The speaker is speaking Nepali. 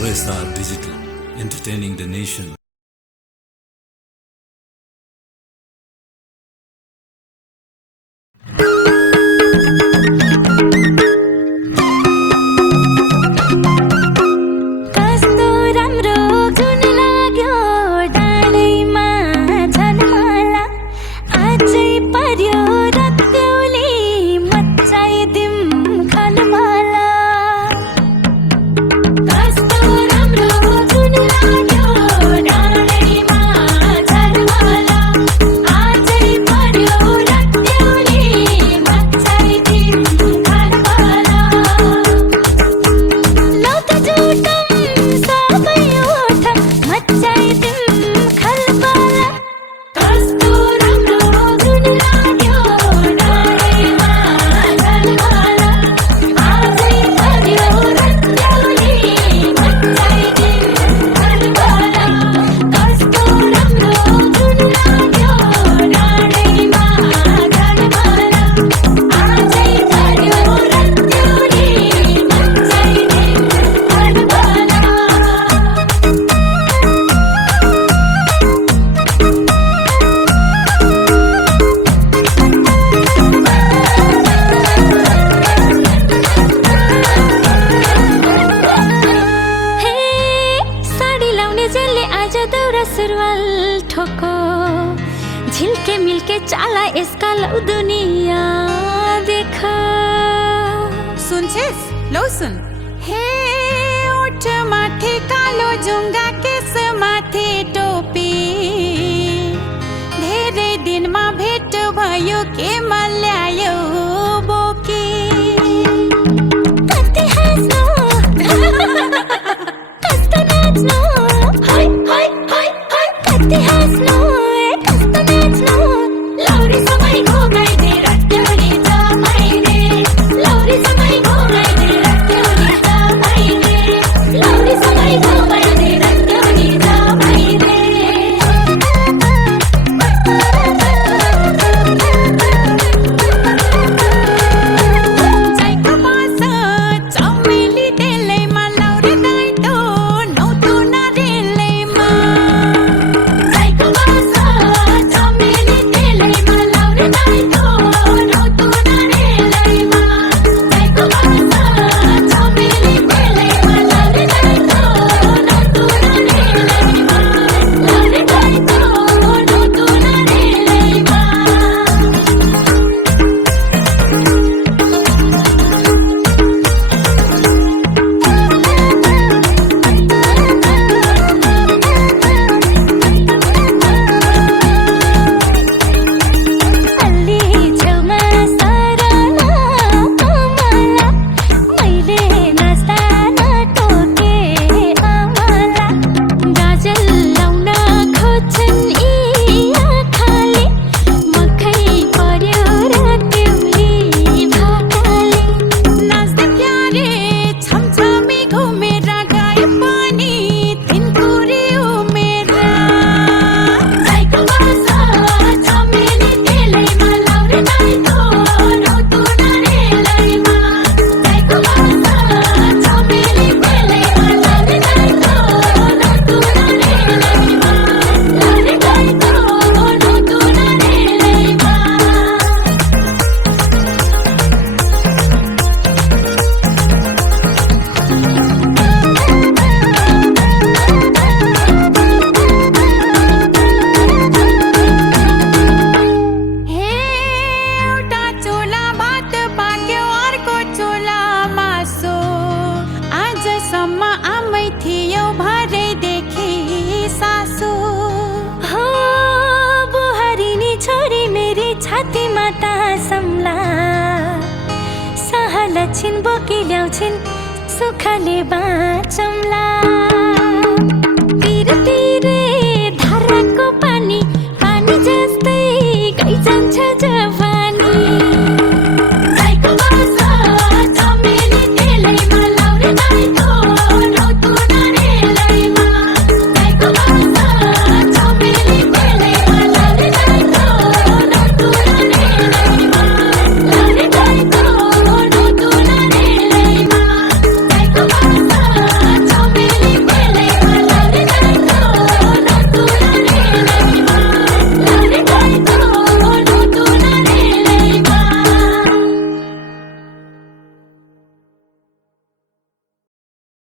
OSR Digital, entertaining the nation. सुरवाल ठोको झिल्के मिल्के चाला यसका लौ दुनिया देखो सुन्छेस लौ सुन हे ओठ माथे कालो जुङ्गा केस माथे टोपी धेरै दिनमा भेट भयो के मल्यायो बोकी कति हाँस्नु कस्तो नाच्नु हाय हाय हाय हाय कति हाँस्नु कस्तो नाच्नु लौरी समय घोगाइदे रट्याउने जमाइदे लौरी समय घोगाइदे रट्याउने जमाइदे लौरी समय घोगाइदे रट्याउने जमाइदे छिन बोकी ल्याउँछिन् सुखले बाँचौँ